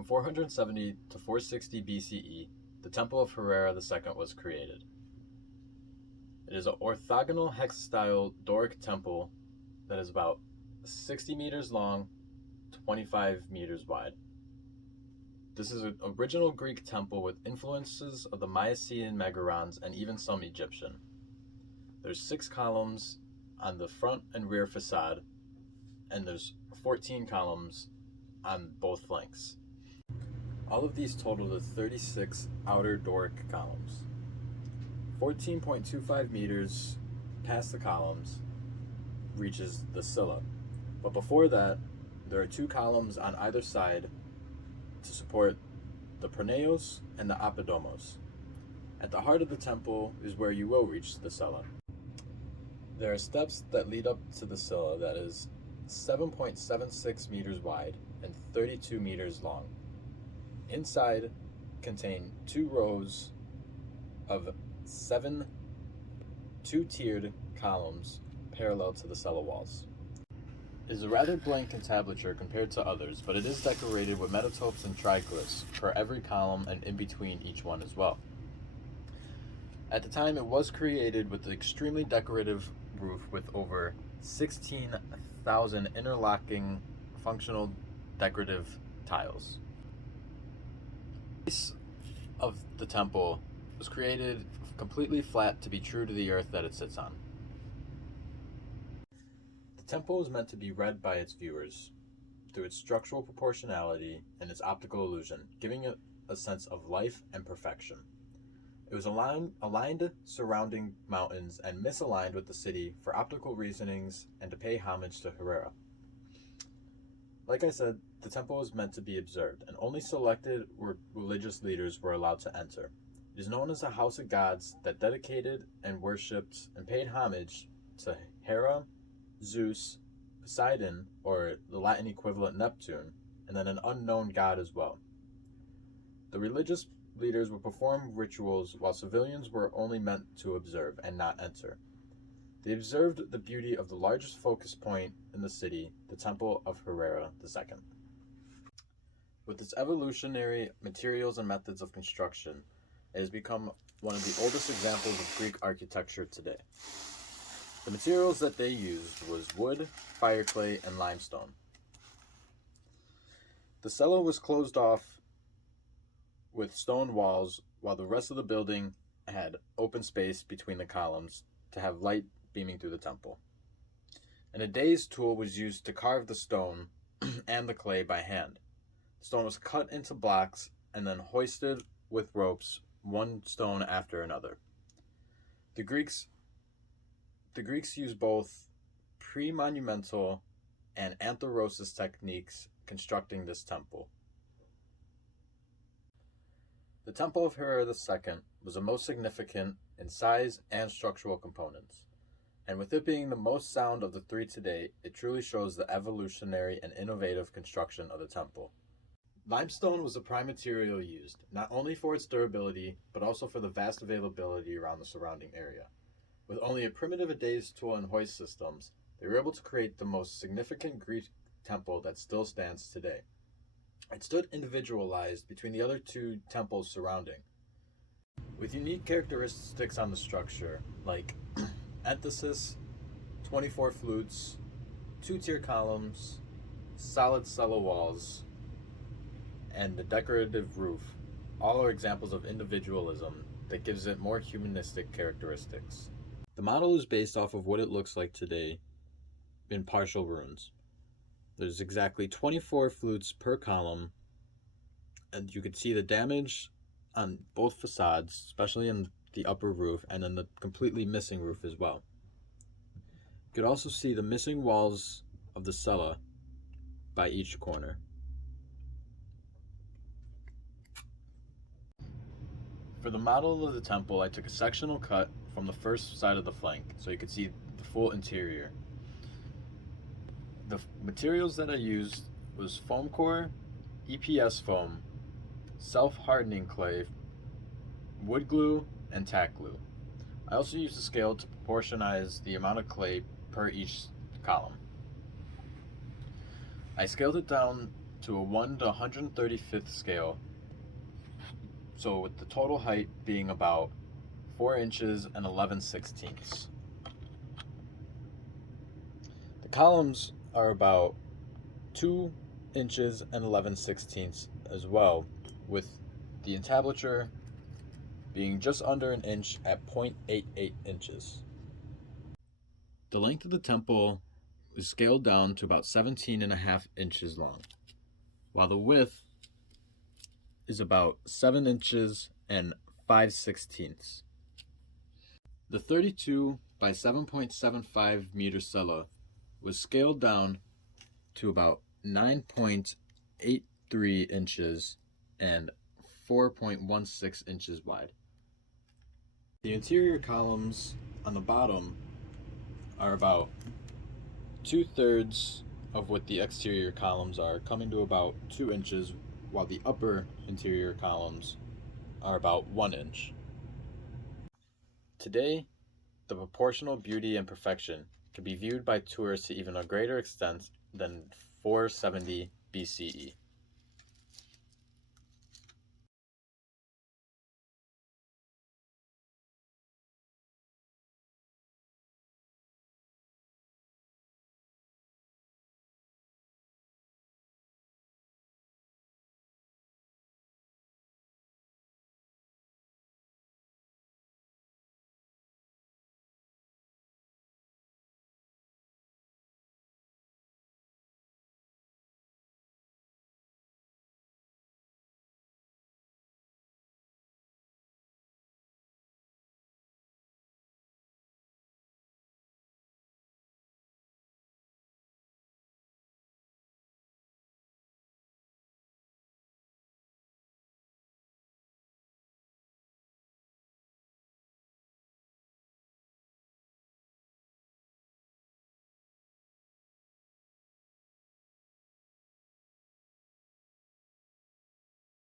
From 470 to 460 BCE, the Temple of Hera II was created. It is an orthogonal hex-style Doric temple that is about 60 meters long, 25 meters wide. This is an original Greek temple with influences of the Mycenaean Megarons and even some Egyptian. There's 6 columns on the front and rear facade, and there's 14 columns on both flanks. All of these total to 36 outer Doric columns. 14.25 meters past the columns reaches the Scylla, but before that, there are 2 columns on either side to support the pronaos and the apodomos. At the heart of the temple is where you will reach the Scylla. There are steps that lead up to the Scylla that is 7.76 meters wide and 32 meters long. Inside contain 2 rows of 7 2-tiered columns parallel to the cella walls. It is a rather blank entablature compared to others, but it is decorated with metatopes and triglyphs for every column and in between each one as well. At the time, it was created with an extremely decorative roof with over 16,000 interlocking functional decorative tiles. The base of the temple was created completely flat to be true to the earth that it sits on. The temple is meant to be read by its viewers through its structural proportionality and its optical illusion, giving it a sense of life and perfection. It was aligned surrounding mountains and misaligned with the city for optical reasonings and to pay homage to Hera. Like I said, the temple was meant to be observed, and only selected religious leaders were allowed to enter. It is known as a house of gods that dedicated and worshipped and paid homage to Hera, Zeus, Poseidon, or the Latin equivalent Neptune, and then an unknown god as well. The religious leaders would perform rituals while civilians were only meant to observe and not enter. They observed the beauty of the largest focus point in the city, the Temple of Hera II. With its evolutionary materials and methods of construction, it has become one of the oldest examples of Greek architecture today. The materials that they used was wood, fireclay, and limestone. The cella was closed off with stone walls, while the rest of the building had open space between the columns to have light beaming through the temple. And a day's tool was used to carve the stone and the clay by hand. The stone was cut into blocks and then hoisted with ropes, one stone after another. The Greeks used both pre-monumental and antherosis techniques constructing this temple. The Temple of Hera II was the most significant in size and structural components, and with it being the most sound of the 3 today, it truly shows the evolutionary and innovative construction of the temple. Limestone was the prime material used, not only for its durability, but also for the vast availability around the surrounding area. With only a primitive day's tool and hoist systems, they were able to create the most significant Greek temple that still stands today. It stood individualized between the other 2 temples surrounding, with unique characteristics on the structure, like anthesis, 24 flutes, 2-tier columns, solid cella walls, and the decorative roof. All are examples of individualism that gives it more humanistic characteristics. The model is based off of what it looks like today in partial ruins. There's exactly 24 flutes per column, and you can see the damage on both facades, especially in the upper roof, and then the completely missing roof as well. You could also see the missing walls of the cella by each corner. For the model of the temple, I took a sectional cut from the first side of the flank, so you could see the full interior. The materials that I used was foam core, EPS foam, self-hardening clay, wood glue, and tack glue. I also used a scale to proportionize the amount of clay per each column. I scaled it down to a 1 to 135th scale, so with the total height being about 4 inches and 11/16. The columns are about 2 inches and 11/16 as well, with the entablature being just under an inch at 0.88 inches. The length of the temple is scaled down to about 17.5 inches long, while the width is about 7 inches and 5/16. The 32 by 7.75 meter cella was scaled down to about 9.83 inches and 4.16 inches wide. The interior columns on the bottom are about 2/3 of what the exterior columns are, coming to about 2 inches, while the upper interior columns are about 1 inch. Today, the proportional beauty and perfection can be viewed by tourists to even a greater extent than 470 BCE.